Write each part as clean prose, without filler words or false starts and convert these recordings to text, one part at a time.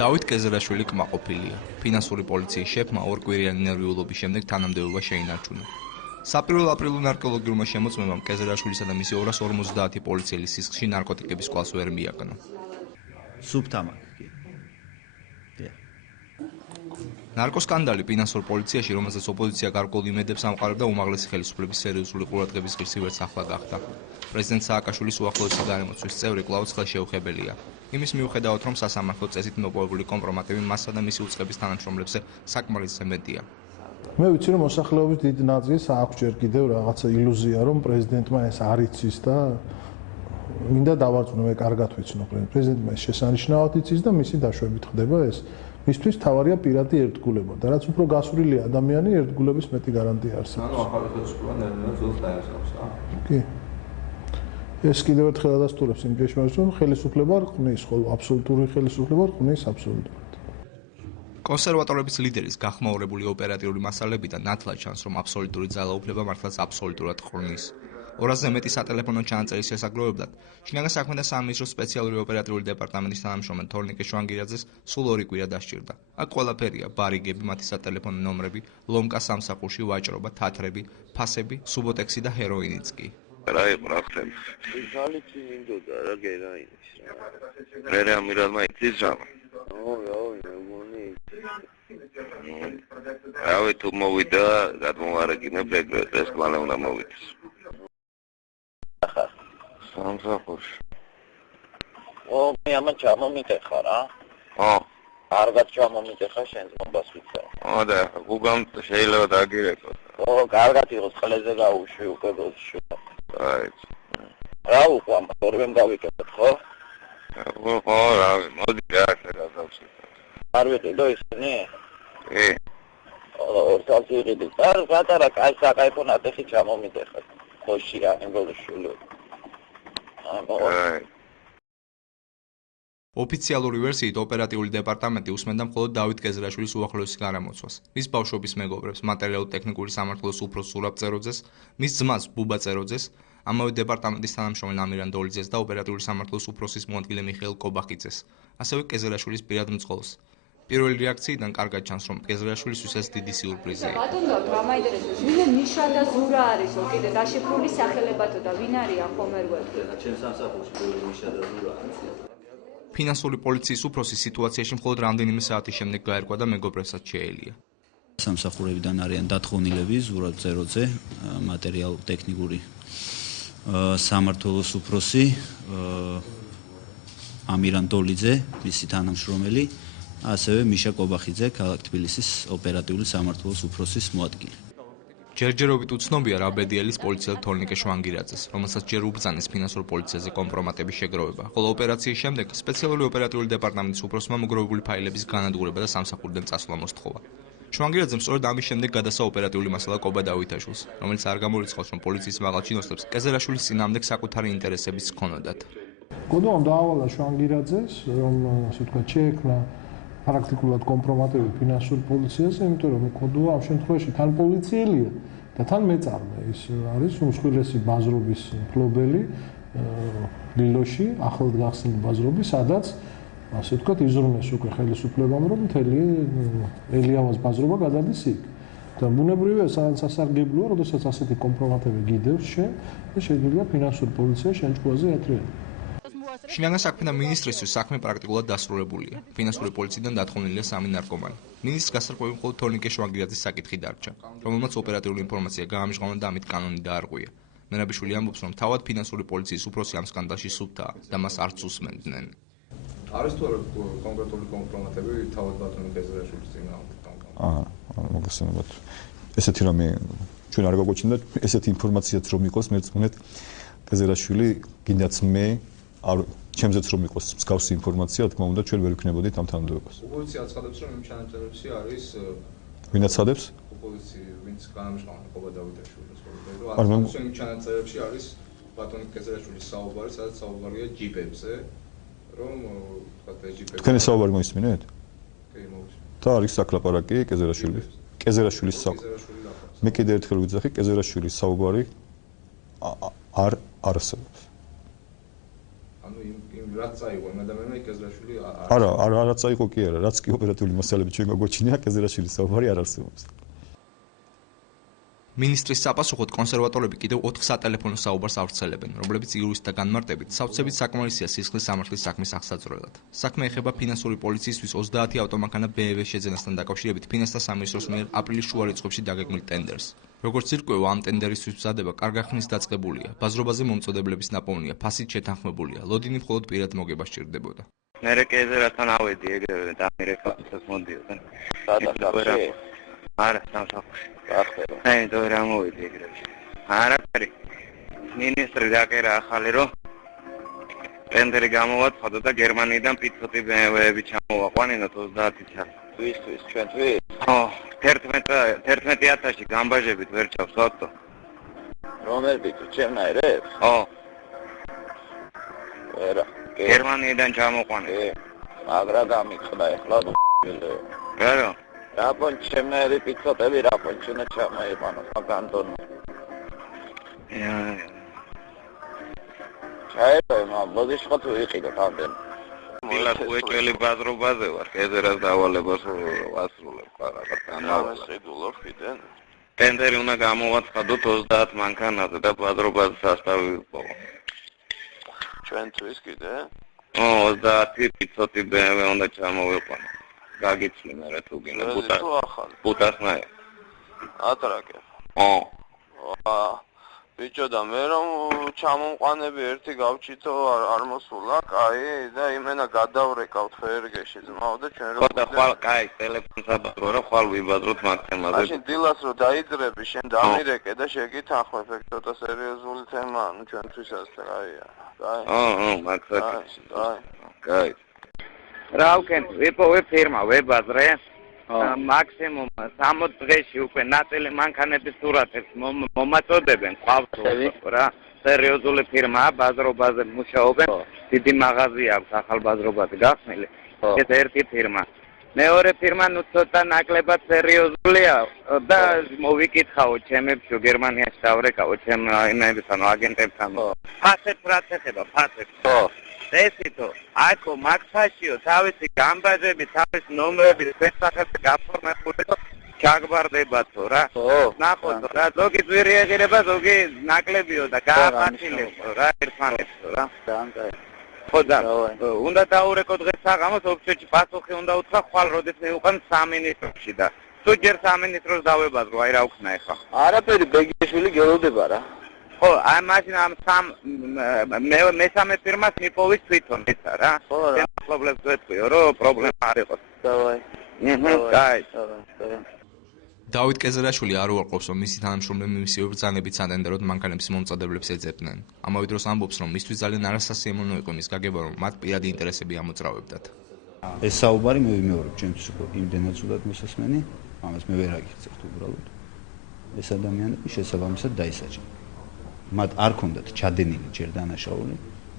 დავით კეზერაშვილი კმაყოფილია. ფინანსური პოლიციის შეფმა ორკვირიანი ნერვიულობის შემდეგ თანამდებობა შეინარჩუნა. საპრილო აპრილურ ნარკოლოგიურმა შემოწმებამ კეზერაშვილისა და მისი 250 პოლიციელის სისხლში ნარკოტიკების კვალს ვერ მიაგნო. სუბთამაკი. ნარკოსკანდალი ფინანსურ პოლიციაში, რომელსაც ოპოზიცია გარკვეულ იმედებს ამყარებდა, უმაღლესი ხელისუფლების სერიოზული ყურადღების ღირსი ვერც ახლა გახდა. პრეზიდენტ სააკაშვილის უახლოესი გარემოცვის წევრი კვლავ ხელშეუხებელია. იმის მიუხედავად, რომ სასამართლო წესით მოპოვებული კომპრომატები მასსა და მისი უწყების თანამშრომლებზე საკმარისზე მეტია. მე ვიცი, რომ მოსახლეობის დიდ ნაწილს აქვს ჯერ კიდევ რაღაცა ილუზია, რომ პრეზიდენტმა ეს არ იცის და მინდა დავარწმუნო, მე კარგად ვიცნობ, პრეზიდენტმა ეს შესანიშნავად იცის და მისი დაშვებით ხდება ეს. მისთვის თავარია პირადი ერთგულება და რაც უფრო გასურილია ადამიანი, ერთგულების მეტი გარანტია არსებობს. ანუ ახალი ხელისუფლება ნელ-ნელა ძველს დაესწრებს, რა? კი. ეს კიდევ ერთხელ ადასტურებს იმ ჭეშმარიტებას, რომ ხელისუფლება რყნის, ხოლო აბსოლუტური ხელისუფლება რყნის აბსოლუტურად. კონსერვატორების ლიდერის გახმაურებული ოპერატიული მასალებიდან ნათლად ჩანს, რომ აბსოლუტური ძალაუფლება მართლაც აბსოლუტურად ყრნის. 200-ზე მეტი სატელეფონო ჩანაწერის შესაძლებლად, შინაგან საქმეთა სამინისტროს სპეციალური ოპერატიული დეპარტამენტის თანამშრომელ თორნიკე შვანგირაძეს სულ 2 კვირა დასჭირდა. აქ ყველაფერია: ბარიგები, მათი სატელეფონო ნომრები, ლომკა სამსახურში, ვაჭრობა, თათრები, ფასები, სუბოტექსი და ჰეროინიც კი. რა იყო რა ხდება? ხალხი მინდოდა რა გერაინის რა. რა ამირალმა იცის რა. რავი თუ მოვიდა, გადმოვარეკინებ ეგრეს მალე უნდა მოვიდეს. სამსახურში. მე ამან ჩამომიტეხა რა. კარგად ჩამომიტეხა შენ ზომბას ვიცი. და გუგამ შეიძლება დაგირეკო. კარგად იყოს ყლეზე გაუშვი უკვე გოჩი. რა უყვამ ორვემ გავიკეთეთ ხო? ხო, რავი, მოდი რა გადავსვით. არ ვიყიდო ისინი? კი. ორთალში იყიდი. პატარა კაი საკაიფო ნატეხი ჩამომიტეხა. ხოში ანგოლშვილი. ოფიციალური ვერსიით ოპერატიული დეპარტამენტი უსმენდა მხოლოდ დავით კეზერაშვილის უახლოესი გარემოცვას, მის ბავშვობის მეგობრებს, მატერიალურ-ტექნიკური სამართლის უფროს ზურაბ წეროძეს, მის ძმას ბუბა წეროძეს, ამავე დეპარტამენტის თანამშრომელ ამირან დოლიძეს და ოპერატიული სამართლის უფროსის მოადგილე მიხეილ კობახიძეს, ასევე კეზერაშვილის პირად მძღოლს. პირველი რეაქციიდან კარგად ჩანს, რომ კეზერაშვილისთვის ეს დიდი სიურპრიზია. ბატონო, გამაინტერესებს, ვინ ნიშა და ზურა არისო, კიდე დაშიფრული სახელებათო და ვინ არიან ხომ ვერ გვეტყვი? ჩემ სამსახურში პირველი ნიშა და ზურა. ფინანსური პოლიციის უფროსი სიტუაციაში მხოლოდ რამდენიმე საათის შემდეგ გაერკვა და მეგობრებსაც შეელია. სამსახურებიდან არიან დათხოვნილები ზურაბ წეროძე, მატერიალურ-ტექნიკური სამართლის უფროსი, ამირან დოლიძე, მისი თანამშრომელი, ასევე მიშა კობახიძე, ქალაქ თბილისის ოპერატიული სამართლის უფროსის მოადგილე. ჯერჯერობით უცნობია რა ბედიელის პოლიციელ თორნიკე შვანგირაძეს, რომელსაც ჯერ უბრძანეს ფინანსურ პოლიციაზე კომპრომატების შეგროვება, ხოლო ოპერაციის შემდეგ სპეციალური ოპერატიული დეპარტამენტის უფროსმა მოგროვებული ფაილების განადგურება და სამსახურიდან წასვლა მოსთხოვა. შვანგირაძემ სწორედ ამის შემდეგ გადასცა ოპერატიული მასალა კობა დავითაშვილს, რომელიც არ გამორიცხავს, რომ პოლიციის მაღალ ჩინოსნებს კეზერაშვილის წინააღმდეგ საკუთარი ინტერესებიც ჰქონოდათ. კოდვამ დაავალა შვანგირაძეს, რომ ასე ვთქვათ, შეექმნა პრაქტიკულად კომპრომატები ფინანსურ პოლიციაზე, იმიტომ რომ კოდვა ამ შემთხვევაში თან პოლიციელია და თან მეწარმე. ის არის უმსხვილესი ბაზრობის მფლობელი ლილოში, ახლად გახსნილი ბაზრობის, სადაც ასე ვთქვათ, იზრუნეს უკვე ხელისუფლებამ, რომ მთელი ელიავას ბაზრობა გადადის იქ. და ბუნებრივია, სასარგებლოა, როდესაც ასეთი კომპრომატები გიდევს და შეიძლება ფინანსური პოლიცია შენჭკუაზე ათრიალოს. შინაგან საქმეთა მინისტრისთვის საქმე პრაქტიკულად დასრულებულია. ფინანსური პოლიციიდან დათხოვნილია 3 ნარკომანი. მინისტრს გასარკვევი მხოლოდ თორნიკე შვანგირაძის საკითხი დარჩა, რომელმაც ოპერატიული ინფორმაცია გაამჟღავნა და ამით კანონი დაარღვია. მერაბიშვილი ამბობს, რომ თავად ფინანსური პოლიციის უფროსი ამ სკანდალში სუფთაა და მას არც უსმენდნენ. არის თუ არა კონკრეტული კომპრომატები თავად ბატონი კეზერაშვილის წინააღმდეგ? მოგესალმებით. ესეთი რამე ჩვენ არ გაგვაჩნდა, ესეთი ინფორმაციაც რომ იყოს, მე წმენდ კეზერაშვილი გინდაც მე არ ჩემზეც რომ იყოს მსგავსი ინფორმაცია, თქმა უნდა, ჩვენ ვერ ვიქნებოდით ამ თანამდებობას. ოპოზიცია აცხადებს, რომ იმ ჩანაწერებში არის ვინ აცხადებს? ოპოზიცია, ვინც გაამჟღავნა კობა დავითაშვილის პოლიტიკა. იმ ჩანაწერებში არის ბატონი კეზერაშვილის საუბარი, სადაც საუბარია ჯიპებზე, რომ თქვათ ეს ჯიპები. თქვენი საუბარი მოისმინეთ? კი, მოვისმინე. და არის საკლაპარაკი კეზერაშვილის. კეზერაშვილის საუბარი. მე კიდევ ერთხელ ვიძახი, კეზერაშვილის საუბარი არ არსებობს. ანუ იმ რაც წაიღო იმ ადამიანმა კეზრაშვილი არა, რაც წაიღო კი არა, რაც კი ოპერატიული მასალები ჩვენ გვაგვაჩნია, კეზრაშვილის საუბარი არ არსებობს. მინისტრის საპასუხოდ კონსერვატორები კიდევ 4 სატელეფონო საუბარს ავრცელებენ, რომლებიც იურისტთა განმარტებით სავსებით საკმარისია სისხლის სამართლის საქმის აღსაძვრელად. საქმე ეხება ფინანსური პოლიციისთვის 30 ავტომანქანა BMW შეძენასთან დაკავშირებით ფინანსთა სამინისტროს მიერ აპრილის შუა რიცხვებში დაგეგმილ ტენდერს. როგორც ირკვევა, ამ ტენდერისთვის მზადება კარგა ხნის დაწყებულია. ბაზრობაზე მომწოდებლების ნაპოვნია, ფასით შეთანხმებულია. ლოდინი მხოლოდ პირად მოგება სჭირდებოდა. მე კეზერასთან ავედი ეგრევე და მე რეფერენსს მომდიოდნენ. არა, სამსახურში. ახლა. აი, და რა მოვიდი ეგრევე. არაფერი. მინისტრი დაკერა ახალი რომ ტენდერი გამოვაცხადო და გერმანიიდან პიცოტი BMW-ები ჩამოვაყვანინოთ 30 ჩა. ვისთვის, ჩვენთვის? ხო, 11,000-ში გამბაჟებით ვერ ჩავს ავტო. რომელი ჩემნაირებს? ხო. ვერა. გერმანიიდან ჩამოყვანეთ. მაგრა გამიწყდა ეხლა. რა? რაპონ ჩემნაირი პიცოტები რაპონ ჩვენა ჩამოიყვანოს მაგანტონო. ჩაერე მოდი სხვა თუ იყიდოთ ამდენ. დილას უეჭველი ბაზრობაზე ვარ, კეზერას დავალებას ვასრულებ ყარაბაღთან. ამასრიდულობ კიდენ. ტენდერი უნდა გამოვაცხადოთ 30 მანქანაზე და ბაზრობაზე სასტავი ვიყო. ჩვენთვის კიდე? 30 პიცოტი BMW უნდა ჩამოვიყვანო. გაგიცნი მე რა თუ გინდა ბუტასნაი. ატრაკე. ბიჭო და მე რომ ჩამომყვანები ერთი გავჩითო არ მოსულა, კაი და იმენა გადავრეკავთ ფერგეში ძმაო და ჩვენ რო და ხვალ კაი ტელეფონს აბადრო რა ხვალ ვიბადროთ მაგთემაზე. მაშინ დილას რო დაიძრები შენ დამირეკე და შეგითანხმებ ეგ ცოტა სერიოზული თემაა, ნუ ჩვენთვისაც კაია. კაი. მაგსაკი. კაი. რა ვქენ, ვიპოვე ფირმა, ვებაზრე. მაქსიმუმ 60 დღეში უკვე ნაწილი მანქანების სურათებს მომაწოდებენ, ყავს რა. სერიოზული ფირმაა, ბაზრობაზე მუშაობენ. დიდი მაღაზია აქვს ახალ ბაზრობაზე გახსნილი. ეს ერთი ფირმა. მეორე ფირმა ნუ ცოტა ნაკლებად სერიოზულია და მოვიკითხაო ჩემებშო გერმანიაში დავრეკავო ჩემ იმებთან აგენტებთან. ფასებს რაც ეხება, ფასებს. ესითო, აქო მაგფაშიო, თავისი გამბაჟები, თავის ნომრები, ფესახები გაფორმებული და ჩაგბარდებათო რა. ნახოთ რა, ზოგი ძვირი ეღირება, ზოგი ნაკლებიო და გააფასილებო რა, ერთმანეთსო რა. ხო და უნდა დაურეკო დღეს საღამოს ოფისში პასუხი უნდა უთხრა ხვალ როდის მივუყან სამინისტროში და თუ ჯერ სამინისტროს დავებაზრო, აი რა ვქნა ახლა. არაფერი ბეგიშვილი გელოდება რა. ხო, აი მაშინ ამ მესამე ფირმას მიპოვის თვითონ ისა რა. შენ პრობლემს ვეთქვიო, რომ პრობლემა არ იყოს. დავაი. კაი. დავით კეზერაშვილი არ უარყოფს, რომ მისი თანამშრომლები მისი ბრძანებით სატენდეროდ მანქანების მომწოდებლებს ეძებდნენ. ამავე დროს ამბობს, რომ მისთვის ძალიან არასასიამოვნო იყო მის გაგება, რომ მათ პირადი ინტერესები ამოძრავებდათ. ეს საუბარი მე ვიმეორებ, ჩემთვის უკვე იმდენად სულად მოსასმენი, ამას მე ვერ აგიხსენებ უბრალოდ. ეს ადამიანები შესაბამისად დაისაჯა. მათ არ ქონდათ ჩადენილი ჯერ დანაშაული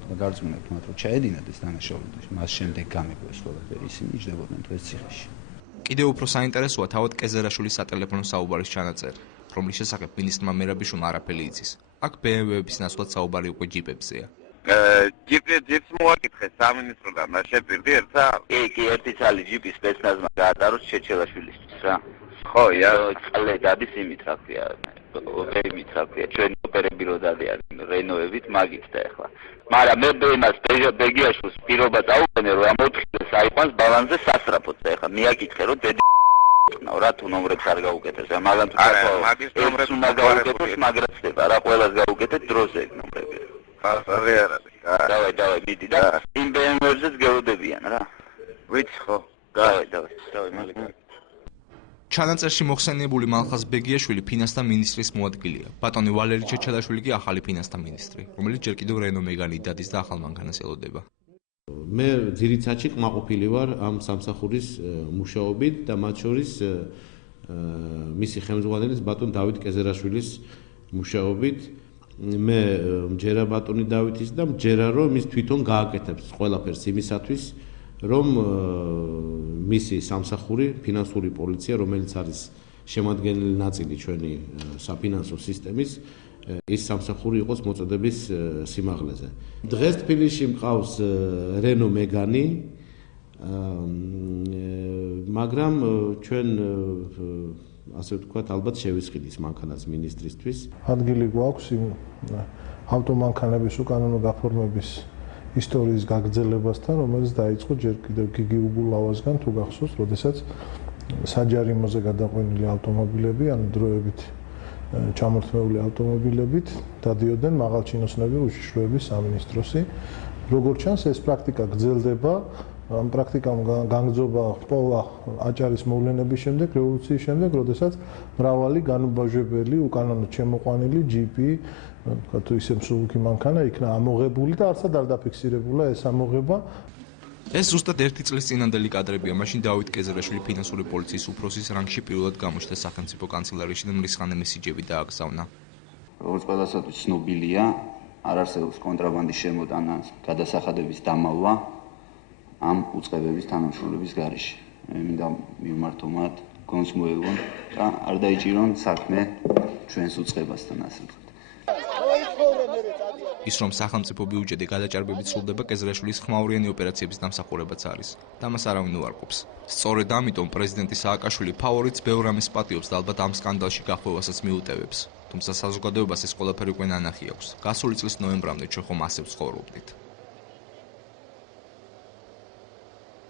და გარწმუნებთ მათ რომ ჩაედინათ ეს დანაშაული და მას შემდეგ გამეგვეს ყველაფერი ისინი იჯდებოდნენ დღეს ციხეში. კიდევ უფრო საინტერესოა თავად კეზერაშვილის სატელეფონო საუბარის ჩანაწერი, რომლის შესახებ მინისტრმა მერაბიშვილმა არაფერი იცის. აქ BMW-ების ნაცვლად საუბარი უკვე ჯიპებზეა. ჯიპს მოაკითხე სამინისტროდან და შეპირდი ერთა? კი, ერთი ცალი ჯიპი სპეცნაზმა გაატაროს ჩეჩელაშვილისთვის რა. ხო, წყალე გადის იმით რა ქვია. ოპერებით რა ქვია, ჩვენი ოპერები რო დადიან რენოებით მაგით და ახლა. მაგრამ მე იმას ბეგიაშვილს პირობა წაუყენე რომ ამ 4 დღეს აიყვანს ბალანსზე სასწრაფოდ და ახლა მიაკითხე რომ დედი რა თუ ნომრებს არ გაუკეთეს რა მაგან თუ მაგის ნომრებს უნდა გაუკეთოს მაგრად ხდება რა ყველას გაუკეთეთ დროზე ნომრები. ფასარი არ არის. დავაი მიდი და იმ BMW-ზეც გეოდებიან რა. ვიცი ხო? დავაი მალე. ჩანაწერში მოხსენიებული მალხაზ ბეგიაშვილი ფინანსთა მინისტრის მოადგილეა. ბატონი ვალერი ჩეჩელაშვილი კი ახალი ფინანსთა მინისტრი, რომელიც ჯერ კიდევ რენო მეგანი დადის და ახალ მანქანას ელოდება. მე ძირითადად კმაყოფილი ვარ ამ სამსახურის მუშაობით და მათ შორის მისი ხელმძღვანელის ბატონ დავით კეზერაშვილის მუშაობით. მე მჯერა ბატონი დავითის და მჯერა რომ ის თვითონ გააკეთებს ყველაფერს იმისათვის რომ მისი სამსახური ფინანსური პოლიცია, რომელიც არის შემადგენელი ნაწილი ჩვენი საფინანსო სისტემის, ის სამსახური იყოს მოწოდების სიმაღლეზე. დღეს თბილისში მყავს რენო მეგანი, მაგრამ ჩვენ ასე ვთქვათ, ალბათ შევისყიდით მანქანას მინისტრისთვის. ადგილი გვაქვს ავტომანქანების უკანონო გაფორმების ისტორიის გაგრძელებასთან, რომელიც დაიწყო ჯერ კიდევ გიგი უბულავასგან, თუ გახსოვს, როდესაც საჯარიმოზე გადაყვანილი ავტომობილები, ანუ დროებით ჩამორთმეული ავტომობილებით დადიოდნენ მაღალჩინოსნები უშიშროების სამინისტროსი. როგორც ჩანს, ეს პრაქტიკა გრძელდება. ამ პრაქტიკამ განგრძობა პოვა აჭარის მოვლენების შემდეგ, რევოლუციის შემდეგ, როდესაც მრავალი განუბაჟებელი, უკანონოდ შემოყვანილი ჯიპი, თუ ისე მსუბუქი მანქანა იქნა ამოღებული და არცად არ დაფიქსირებულა ეს ამოღება. ეს ზუსტად 1 წლის წინანდელი კადრებია. მაშინ დავით კეზერაშვილი ფინანსური პოლიციის უფროსის რანგში პირველად გამოჩნდა სახელმწიფო კანცელარიაში და მრისხანე მესიჯები დააგზავნა. როგორც ყველასათვის ცნობილია, არ არსებობს კონტრაბანდის შემოტანა, გადასახადების დამალვა ამ უწყებების თანამშრომლობის გარეშე. მე მინდა მივმართო მათ, გონს მოელვონ და არ დაიჭირონ საქმე ჩვენს უწყებასთან, ასე ვთქვათ. ის რომ სახელმწიფო ბიუჯეტი გადაჭარბებით სრულდება კეზრაშვილის ხმაურიანი ოპერაციების დამსახურებაც არის და მას არავინ უარყოფს. სწორედ ამიტომ პრეზიდენტი სააკაშვილი ფავორიტს ბევრ ამის პატიობს და ალბათ ამ სკანდალში გახვევასაც მიუტევებს. თუმცა საზოგადოებას ეს ყველაფერი უკვე ნანახი აქვს. გასული წლის ნოემბრამდე ჩვენ ხომ ასე ვცხოვრობდით.